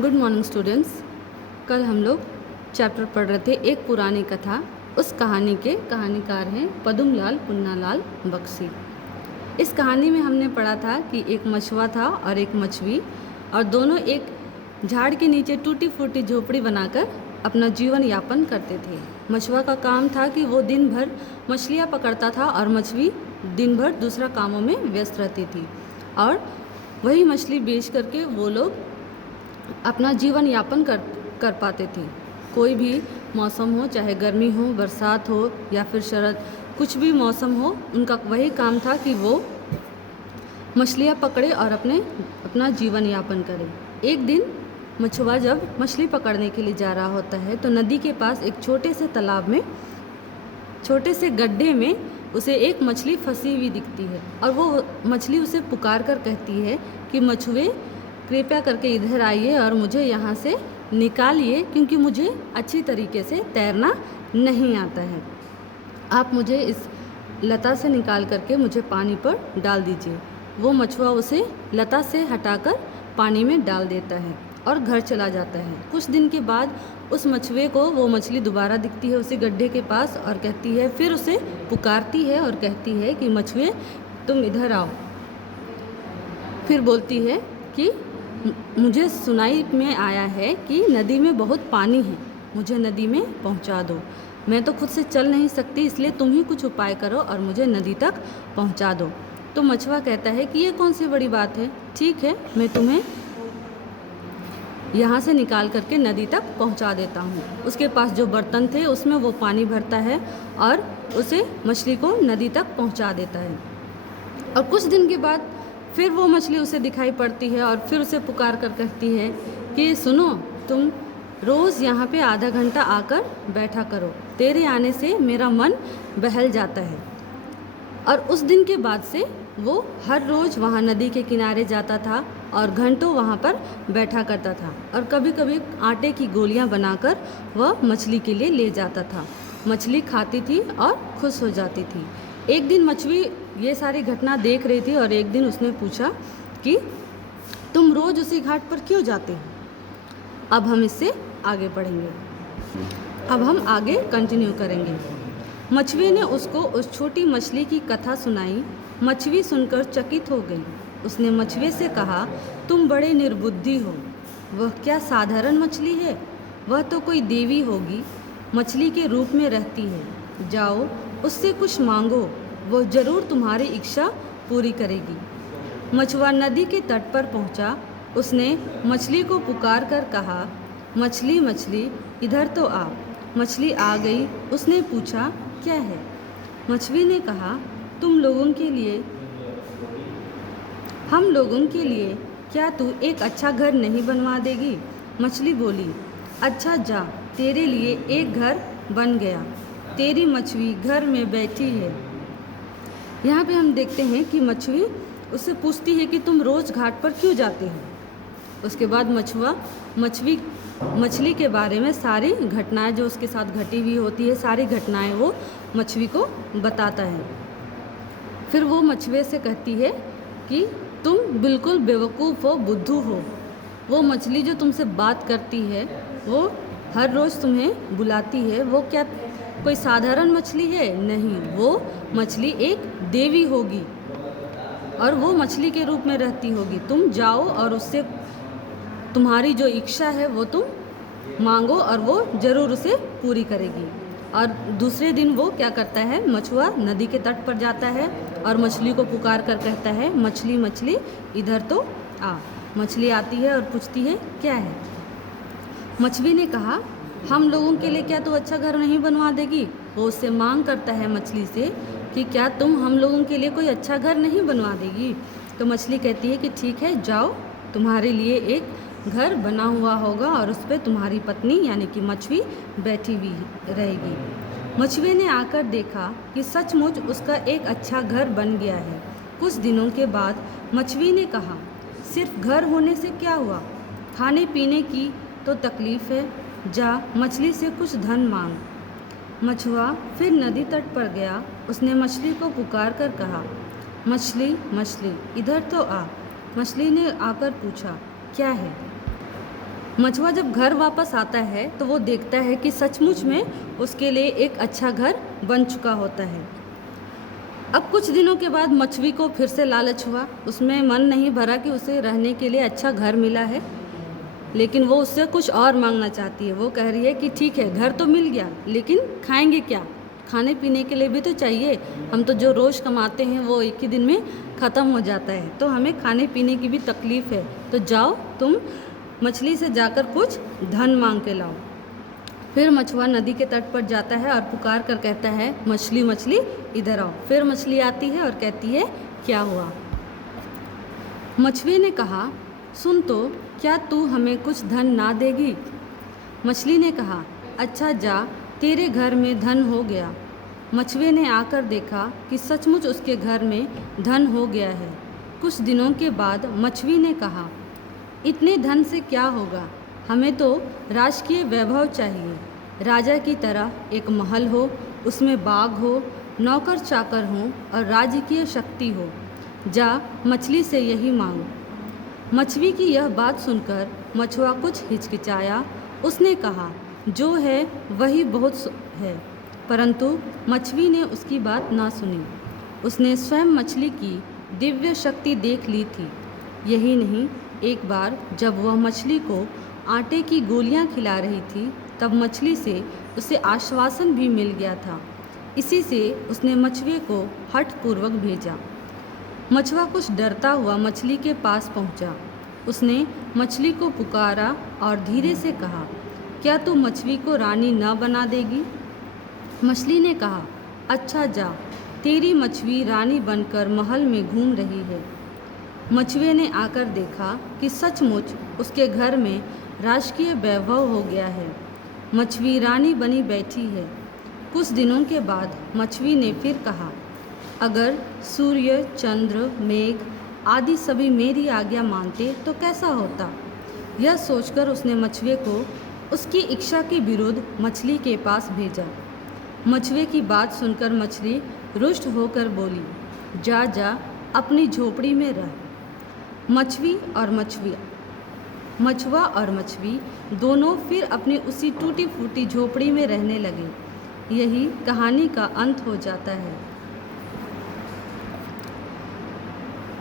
Good morning students. कल हम लोग चैप्टर पढ़ रहे थे एक पुरानी कथा। उस कहानी के कहानीकार हैं पदुमलाल पुन्नालाल बख्शी। इस कहानी में हमने पढ़ा था कि एक मछुआ था और एक मछली, और दोनों एक झाड़ के नीचे टूटी फूटी झोपड़ी बनाकर अपना जीवन यापन करते थे। मछुआ का काम था कि वो दिन भर मछलियाँ पकड़ता था और मछली दिन भर दूसरा कामों में व्यस्त रहती थी, और वही मछली बेच करके वो लोग अपना जीवन यापन कर पाते थे। कोई भी मौसम हो, चाहे गर्मी हो, बरसात हो या फिर शरद, कुछ भी मौसम हो, उनका वही काम था कि वो मछलियाँ पकड़े और अपना जीवन यापन करें। एक दिन मछुआ जब मछली पकड़ने के लिए जा रहा होता है तो नदी के पास एक छोटे से तालाब में, छोटे से गड्ढे में उसे एक मछली फंसी हुई दिखती है, और वो मछली उसे पुकार कर कहती है कि मछुए, कृपया करके इधर आइए और मुझे यहाँ से निकालिए, क्योंकि मुझे अच्छी तरीके से तैरना नहीं आता है। आप मुझे इस लता से निकाल करके मुझे पानी पर डाल दीजिए। वो मछुआ उसे लता से हटाकर पानी में डाल देता है और घर चला जाता है। कुछ दिन के बाद उस मछुए को वो मछली दोबारा दिखती है उसी गड्ढे के पास, और कहती है, फिर उसे पुकारती है और कहती है कि मछुए, तुम इधर आओ। फिर बोलती है कि मुझे सुनाई में आया है कि नदी में बहुत पानी है, मुझे नदी में पहुंचा दो। मैं तो खुद से चल नहीं सकती, इसलिए तुम ही कुछ उपाय करो और मुझे नदी तक पहुंचा दो। तो मछुआ कहता है कि ये कौन सी बड़ी बात है, ठीक है, मैं तुम्हें यहाँ से निकाल करके नदी तक पहुँचा देता हूँ। उसके पास जो बर्तन थे उसमें वो पानी भरता है और उसे मछली को नदी तक पहुँचा देता है। और कुछ दिन के बाद फिर वो मछली उसे दिखाई पड़ती है और फिर उसे पुकार कर कहती है कि सुनो, तुम रोज़ यहाँ पे आधा घंटा आकर बैठा करो, तेरे आने से मेरा मन बहल जाता है। और उस दिन के बाद से वो हर रोज़ वहाँ नदी के किनारे जाता था और घंटों वहाँ पर बैठा करता था, और कभी कभी आटे की गोलियाँ बनाकर वह मछली के लिए ले जाता था। मछली खाती थी और खुश हो जाती थी। एक दिन मछली ये सारी घटना देख रही थी और एक दिन उसने पूछा कि तुम रोज़ उसी घाट पर क्यों जाते हो? अब हम इससे आगे पढ़ेंगे, अब हम आगे कंटिन्यू करेंगे। मछली ने उसको उस छोटी मछली की कथा सुनाई। मछली सुनकर चकित हो गई। उसने मछली से कहा, तुम बड़े निर्बुद्धि हो। वह क्या साधारण मछली है, वह तो कोई देवी होगी, मछली के रूप में रहती है। जाओ, उससे कुछ मांगो, वह जरूर तुम्हारी इच्छा पूरी करेगी। मछुआ नदी के तट पर पहुंचा। उसने मछली को पुकार कर कहा, मछली मछली इधर तो आ। मछली आ गई। उसने पूछा, क्या है? मछली ने कहा, हम लोगों के लिए क्या तू एक अच्छा घर नहीं बनवा देगी? मछली बोली, अच्छा जा, तेरे लिए एक घर बन गया। तेरी मछली घर में बैठी है। यहाँ पे हम देखते हैं कि मछली उससे पूछती है कि तुम रोज़ घाट पर क्यों जाते हो। उसके बाद मछुआ मछली के बारे में सारी घटनाएं जो उसके साथ घटी हुई होती है, सारी घटनाएं वो मछली को बताता है। फिर वो मछुए से कहती है कि तुम बिल्कुल बेवकूफ़ हो, बुद्धू हो। वो मछली जो तुमसे बात करती है, वो हर रोज़ तुम्हें बुलाती है, वो क्या कोई साधारण मछली है? नहीं, वो मछली एक देवी होगी और वो मछली के रूप में रहती होगी। तुम जाओ और उससे तुम्हारी जो इच्छा है वो तुम मांगो और वो ज़रूर उसे पूरी करेगी। और दूसरे दिन वो क्या करता है, मछुआ नदी के तट पर जाता है और मछली को पुकार कर कहता है, मछली मछली इधर तो आ। मछली आती है और पूछती है, क्या है? मछली ने कहा, हम लोगों के लिए क्या तू अच्छा घर नहीं बनवा देगी? वो उससे मांग करता है मछली से कि क्या तुम हम लोगों के लिए कोई अच्छा घर नहीं बनवा देगी? तो मछली कहती है कि ठीक है, जाओ, तुम्हारे लिए एक घर बना हुआ होगा और उस पर तुम्हारी पत्नी यानी कि मछली बैठी हुई रहेगी। मछली ने आकर देखा कि सचमुच उसका एक अच्छा घर बन गया है। कुछ दिनों के बाद मछली ने कहा, सिर्फ घर होने से क्या हुआ, खाने पीने की तो तकलीफ़ है, जा मछली से कुछ धन मांग। मछुआ फिर नदी तट पर गया। उसने मछली को पुकार कर कहा, मछली मछली इधर तो आ। मछली ने आकर पूछा, क्या है? मछुआ जब घर वापस आता है तो वो देखता है कि सचमुच में उसके लिए एक अच्छा घर बन चुका होता है। अब कुछ दिनों के बाद मछली को फिर से लालच हुआ। उसमें मन नहीं भरा कि उसे रहने के लिए अच्छा घर मिला है, लेकिन वो उससे कुछ और मांगना चाहती है। वो कह रही है कि ठीक है, घर तो मिल गया, लेकिन खाएंगे क्या? खाने पीने के लिए भी तो चाहिए। हम तो जो रोज़ कमाते हैं वो एक ही दिन में ख़त्म हो जाता है, तो हमें खाने पीने की भी तकलीफ़ है। तो जाओ, तुम मछली से जाकर कुछ धन मांग के लाओ। फिर मछुआ नदी के तट पर जाता है और पुकार कर कहता है, मछली मछली इधर आओ। फिर मछली आती है और कहती है, क्या हुआ? मछुए ने कहा, सुन तो, क्या तू हमें कुछ धन ना देगी? मछली ने कहा, अच्छा जा, तेरे घर में धन हो गया। मछुए ने आकर देखा कि सचमुच उसके घर में धन हो गया है। कुछ दिनों के बाद मछली ने कहा, इतने धन से क्या होगा? हमें तो राजकीय वैभव चाहिए। राजा की तरह एक महल हो, उसमें बाग हो, नौकर चाकर हों और राजकीय शक्ति हो। जा, मछली से यही मांग। मछली की यह बात सुनकर मछुआ कुछ हिचकिचाया। उसने कहा, जो है वही बहुत है। परंतु मछली ने उसकी बात ना सुनी। उसने स्वयं मछली की दिव्य शक्ति देख ली थी। यही नहीं, एक बार जब वह मछली को आटे की गोलियां खिला रही थी, तब मछली से उसे आश्वासन भी मिल गया था। इसी से उसने मछुए को हठपूर्वक भेजा। मछुआ कुछ डरता हुआ मछली के पास पहुंचा। उसने मछली को पुकारा और धीरे से कहा, क्या तू मछली को रानी न बना देगी? मछली ने कहा, अच्छा जा, तेरी मछली रानी बनकर महल में घूम रही है। मछुए ने आकर देखा कि सचमुच उसके घर में राजकीय वैभव हो गया है। मछली रानी बनी बैठी है। कुछ दिनों के बाद मछली ने फिर कहा, अगर सूर्य, चंद्र, मेघ आदि सभी मेरी आज्ञा मानते तो कैसा होता? यह सोचकर उसने मछुए को उसकी इच्छा के विरुद्ध मछली के पास भेजा। मछुए की बात सुनकर मछली रुष्ट होकर बोली, जा जा, अपनी झोपड़ी में रह। मछुआ और मछली दोनों फिर अपनी उसी टूटी फूटी झोपड़ी में रहने लगे। यही कहानी का अंत हो जाता है।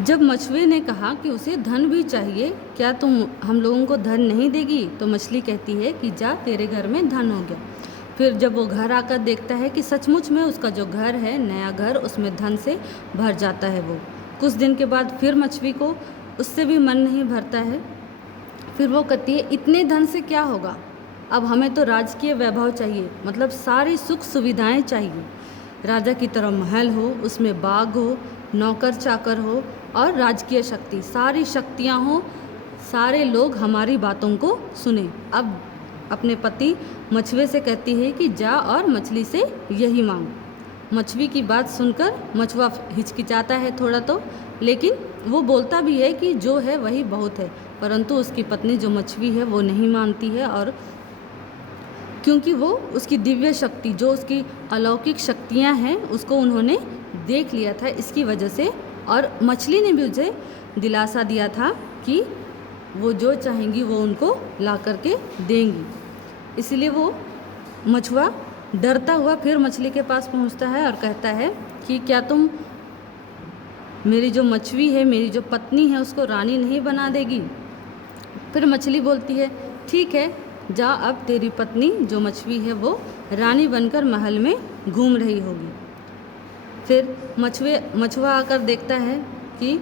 जब मछुए ने कहा कि उसे धन भी चाहिए, क्या तुम हम लोगों को धन नहीं देगी? तो मछली कहती है कि जा, तेरे घर में धन हो गया। फिर जब वो घर आकर देखता है कि सचमुच में उसका जो घर है, नया घर, उसमें धन से भर जाता है। वो कुछ दिन के बाद फिर मछली को उससे भी मन नहीं भरता है। फिर वो कहती है, इतने धन से क्या होगा? अब हमें तो राजकीय वैभव चाहिए, मतलब सारी सुख सुविधाएं चाहिए। राजा की तरह महल हो, उसमें बाग हो, नौकर चाकर हो और राजकीय शक्ति, सारी शक्तियां हो, सारे लोग हमारी बातों को सुने। अब अपने पति मछुए से कहती है कि जा और मछली से यही मांग। मछली की बात सुनकर मछुआ हिचकिचाता है थोड़ा तो, लेकिन वो बोलता भी है कि जो है वही बहुत है। परंतु उसकी पत्नी जो मछली है वो नहीं मानती है, और क्योंकि वो उसकी दिव्य शक्ति, जो उसकी अलौकिक शक्तियाँ हैं, उसको उन्होंने देख लिया था, इसकी वजह से। और मछली ने भी उसे दिलासा दिया था कि वो जो चाहेंगी वो उनको ला करके देंगी। इसलिए वो मछुआ डरता हुआ फिर मछली के पास पहुंचता है और कहता है कि क्या तुम मेरी जो मछली है, मेरी जो पत्नी है, उसको रानी नहीं बना देगी? फिर मछली बोलती है, ठीक है, जा, अब तेरी पत्नी जो मछली है वो रानी बनकर महल में घूम रही होगी। फिर मछुआ आकर देखता है कि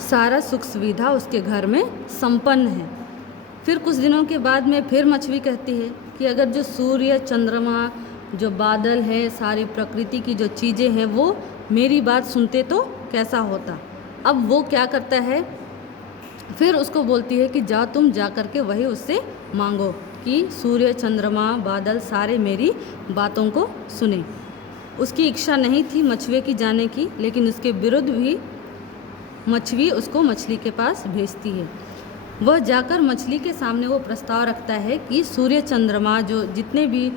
सारा सुख सुविधा उसके घर में संपन्न है। फिर कुछ दिनों के बाद में फिर मछली कहती है कि अगर जो सूर्य, चंद्रमा, जो बादल है, सारी प्रकृति की जो चीज़ें हैं वो मेरी बात सुनते तो कैसा होता? अब वो क्या करता है, फिर उसको बोलती है कि जा, तुम जा कर के वही उससे मांगो कि सूर्य, चंद्रमा, बादल सारे मेरी बातों को सुने। उसकी इच्छा नहीं थी मछुए की जाने की, लेकिन उसके विरुद्ध भी मछली उसको मछली के पास भेजती है। वह जाकर मछली के सामने वो प्रस्ताव रखता है कि सूर्य, चंद्रमा, जो जितने भी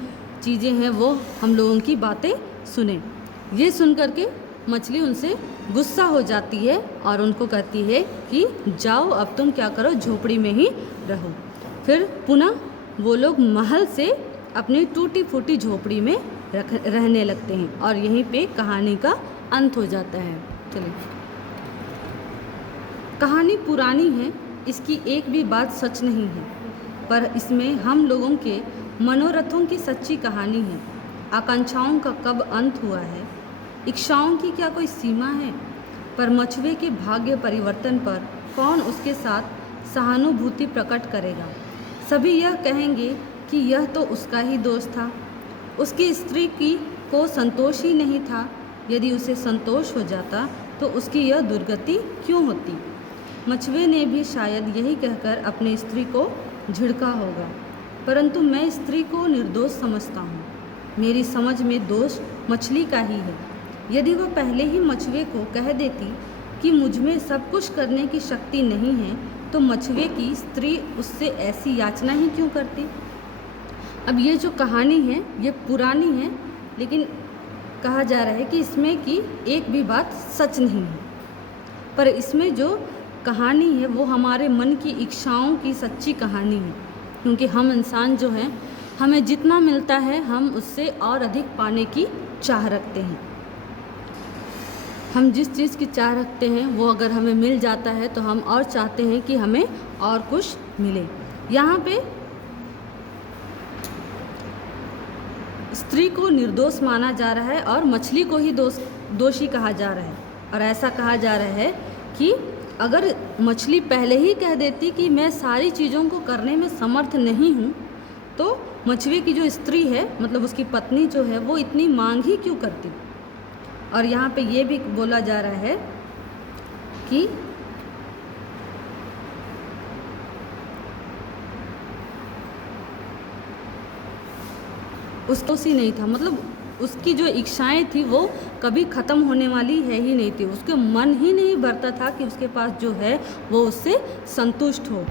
चीज़ें हैं वो हम लोगों की बातें सुने। ये सुन कर के मछली उनसे गुस्सा हो जाती है और उनको कहती है कि जाओ, अब तुम क्या करो, झोपड़ी में ही रहो। फिर पुनः वो लोग महल से अपनी टूटी फूटी झोपड़ी में रहने लगते हैं और यहीं पे कहानी का अंत हो जाता है। चलिए, कहानी पुरानी है, इसकी एक भी बात सच नहीं है, पर इसमें हम लोगों के मनोरथों की सच्ची कहानी है। आकांक्षाओं का कब अंत हुआ है, इच्छाओं की क्या कोई सीमा है, पर मछुए के भाग्य परिवर्तन पर कौन उसके साथ सहानुभूति प्रकट करेगा। सभी यह कहेंगे कि यह तो उसका ही दोष था, उसकी स्त्री की को संतोष ही नहीं था। यदि उसे संतोष हो जाता तो उसकी यह दुर्गति क्यों होती। मछुए ने भी शायद यही कहकर अपनी स्त्री को झिड़का होगा, परंतु मैं स्त्री को निर्दोष समझता हूँ। मेरी समझ में दोष मछली का ही है। यदि वह पहले ही मछुए को कह देती कि मुझमें सब कुछ करने की शक्ति नहीं है, तो मछुए की स्त्री उससे ऐसी याचना ही क्यों करती। अब ये जो कहानी है ये पुरानी है, लेकिन कहा जा रहा है कि इसमें की एक भी बात सच नहीं है, पर इसमें जो कहानी है वो हमारे मन की इच्छाओं की सच्ची कहानी है। क्योंकि हम इंसान जो हैं, हमें जितना मिलता है हम उससे और अधिक पाने की चाह रखते हैं। हम जिस चीज़ की चाह रखते हैं वो अगर हमें मिल जाता है तो हम और चाहते हैं कि हमें और कुछ मिले। यहाँ पे स्त्री को निर्दोष माना जा रहा है और मछली को ही दोषी कहा जा रहा है। और ऐसा कहा जा रहा है कि अगर मछली पहले ही कह देती कि मैं सारी चीज़ों को करने में समर्थ नहीं हूँ, तो मछुए की जो स्त्री है, मतलब उसकी पत्नी जो है, वो इतनी मांग ही क्यों करती। और यहाँ पे ये भी बोला जा रहा है कि उसको सी नहीं था, मतलब उसकी जो इच्छाएं थी वो कभी ख़त्म होने वाली है ही नहीं थी। उसके मन ही नहीं भरता था कि उसके पास जो है वो उससे संतुष्ट हो।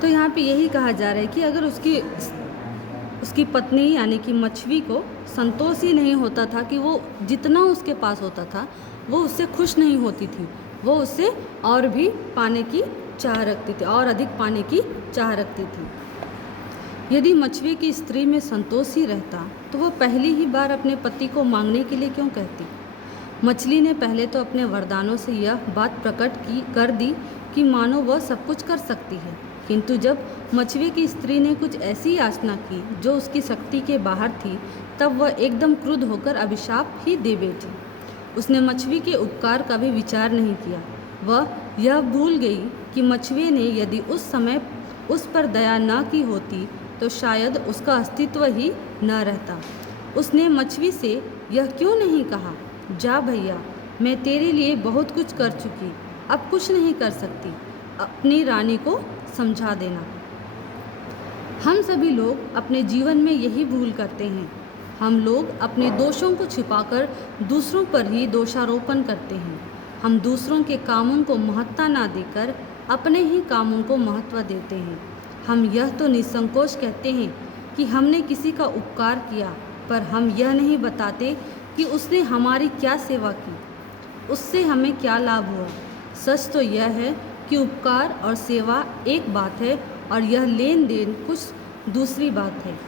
तो यहाँ पे यही कहा जा रहा है कि अगर उसकी पत्नी यानी कि मछली को संतोष ही नहीं होता था कि वो जितना उसके पास होता था वो उससे खुश नहीं होती थी, वो उससे और भी पाने की चाह रखती थी, और अधिक पाने की चाह रखती थी। यदि मछुए की स्त्री में संतोष ही रहता तो वो पहली ही बार अपने पति को मांगने के लिए क्यों कहती। मछली ने पहले तो अपने वरदानों से यह बात प्रकट कर दी कि मानो वह सब कुछ कर सकती है, किंतु जब मछुए की स्त्री ने कुछ ऐसी याचना की जो उसकी शक्ति के बाहर थी, तब वह एकदम क्रुद्ध होकर अभिशाप ही दे बैठी। उसने मछली के उपकार का भी विचार नहीं किया। वह यह भूल गई कि मछुए ने यदि उस समय उस पर दया न की होती तो शायद उसका अस्तित्व ही न रहता। उसने मछली से यह क्यों नहीं कहा, जा भैया, मैं तेरे लिए बहुत कुछ कर चुकी, अब कुछ नहीं कर सकती, अपनी रानी को समझा देना। हम सभी लोग अपने जीवन में यही भूल करते हैं। हम लोग अपने दोषों को छिपाकर दूसरों पर ही दोषारोपण करते हैं। हम दूसरों के कामों को महत्ता ना देकर अपने ही कामों को महत्व देते हैं। हम यह तो निसंकोच कहते हैं कि हमने किसी का उपकार किया, पर हम यह नहीं बताते कि उसने हमारी क्या सेवा की, उससे हमें क्या लाभ हुआ। सच तो यह है कि उपकार और सेवा एक बात है और यह लेन देन कुछ दूसरी बात है।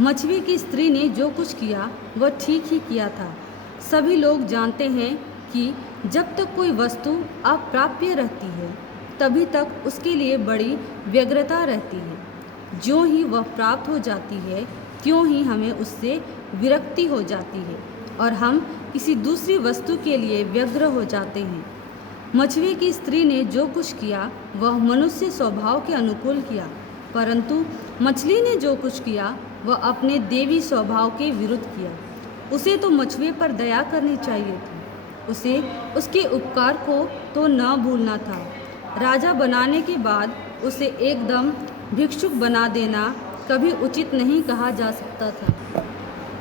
मछुए की स्त्री ने जो कुछ किया वह ठीक ही किया था। सभी लोग जानते हैं कि जब तक कोई वस्तु अप्राप्य रहती है तभी तक उसके लिए बड़ी व्यग्रता रहती है। ज्यों ही वह प्राप्त हो जाती है त्यों ही हमें उससे विरक्ति हो जाती है और हम किसी दूसरी वस्तु के लिए व्यग्र हो जाते हैं। मछुए की स्त्री ने जो कुछ किया वह मनुष्य स्वभाव के अनुकूल किया, परंतु मछली ने जो कुछ किया वह अपने देवी स्वभाव के विरुद्ध किया। उसे तो मछुए पर दया करनी चाहिए थी, उसे उसके उपकार को तो न भूलना था। राजा बनाने के बाद उसे एकदम भिक्षुक बना देना कभी उचित नहीं कहा जा सकता था।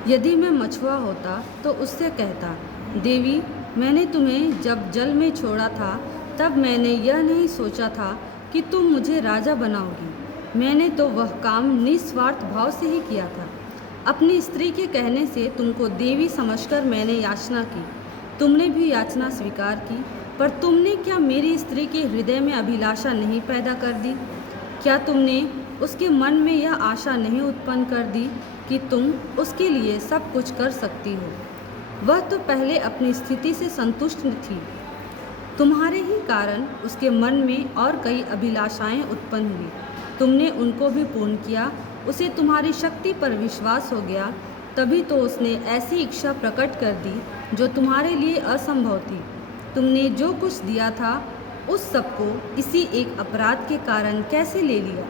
यदि मैं मछुआ होता तो उससे कहता, देवी, मैंने तुम्हें जब जल में छोड़ा था तब मैंने यह नहीं सोचा था कि तुम मुझे राजा बनाओगी। मैंने तो वह काम निस्वार्थ भाव से ही किया था। अपनी स्त्री के कहने से तुमको देवी समझकर मैंने याचना की। तुमने भी याचना स्वीकार की, पर तुमने क्या मेरी स्त्री के हृदय में अभिलाषा नहीं पैदा कर दी? क्या तुमने उसके मन में यह आशा नहीं उत्पन्न कर दी कि तुम उसके लिए सब कुछ कर सकती हो? वह तो पहले अपनी स्थिति से संतुष्ट थी। तुम्हारे ही कारण उसके मन में और कई अभिलाषाएं उत्पन्न हुई। तुमने उनको भी पूर्ण किया। उसे तुम्हारी शक्ति पर विश्वास हो गया, तभी तो उसने ऐसी इच्छा प्रकट कर दी जो तुम्हारे लिए असंभव थी। तुमने जो कुछ दिया था उस सबको इसी एक अपराध के कारण कैसे ले लिया?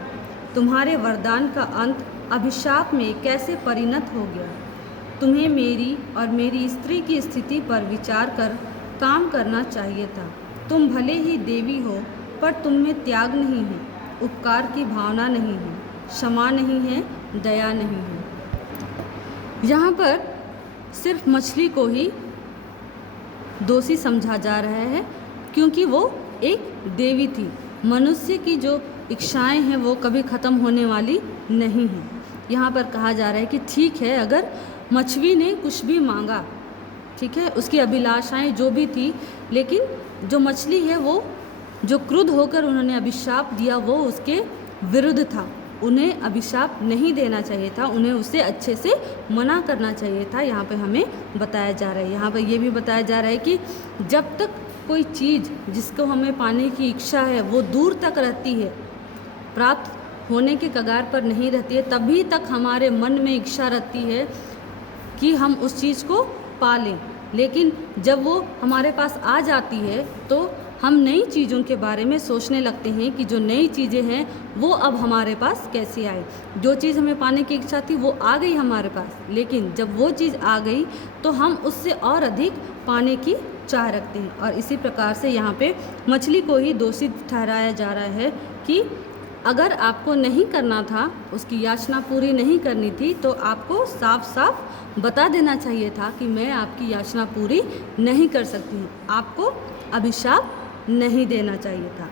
तुम्हारे वरदान का अंत अभिशाप में कैसे परिणत हो गया? तुम्हें मेरी और मेरी स्त्री की स्थिति पर विचार कर काम करना चाहिए था। तुम भले ही देवी हो, पर तुम में त्याग नहीं है, उपकार की भावना नहीं है, क्षमा नहीं है, दया नहीं है। यहाँ पर सिर्फ मछली को ही दोषी समझा जा रहा है, क्योंकि वो एक देवी थी। मनुष्य की जो इच्छाएं हैं वो कभी ख़त्म होने वाली नहीं हैं। यहाँ पर कहा जा रहा है कि ठीक है, अगर मछली ने कुछ भी मांगा, ठीक है, उसकी अभिलाषाएं जो भी थी, लेकिन जो मछली है वो जो क्रुद्ध होकर उन्होंने अभिशाप दिया वो उसके विरुद्ध था। उन्हें अभिशाप नहीं देना चाहिए था, उन्हें उसे अच्छे से मना करना चाहिए था। यहाँ पे हमें बताया जा रहा है, यहाँ पर ये भी बताया जा रहा है कि जब तक कोई चीज़ जिसको हमें पाने की इच्छा है वो दूर तक रहती है, प्राप्त होने के कगार पर नहीं रहती है, तभी तक हमारे मन में इच्छा रहती है कि हम उस चीज़ को पा लें। लेकिन जब वो हमारे पास आ जाती है तो हम नई चीज़ों के बारे में सोचने लगते हैं कि जो नई चीज़ें हैं वो अब हमारे पास कैसे आए। जो चीज़ हमें पाने की इच्छा थी वो आ गई हमारे पास, लेकिन जब वो चीज़ आ गई तो हम उससे और अधिक पाने की चाह रखते हैं। और इसी प्रकार से यहाँ पे मछली को ही दोषी ठहराया जा रहा है कि अगर आपको नहीं करना था, उसकी याचना पूरी नहीं करनी थी, तो आपको साफ साफ बता देना चाहिए था कि मैं आपकी याचना पूरी नहीं कर सकती हूँ, आपको अभिशाप नहीं देना चाहिए था।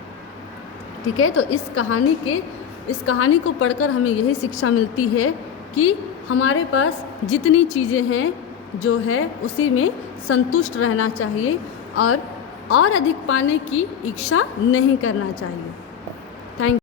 ठीक है, तो इस कहानी को पढ़कर हमें यही शिक्षा मिलती है कि हमारे पास जितनी चीज़ें हैं जो है उसी में संतुष्ट रहना चाहिए और अधिक पाने की इच्छा नहीं करना चाहिए।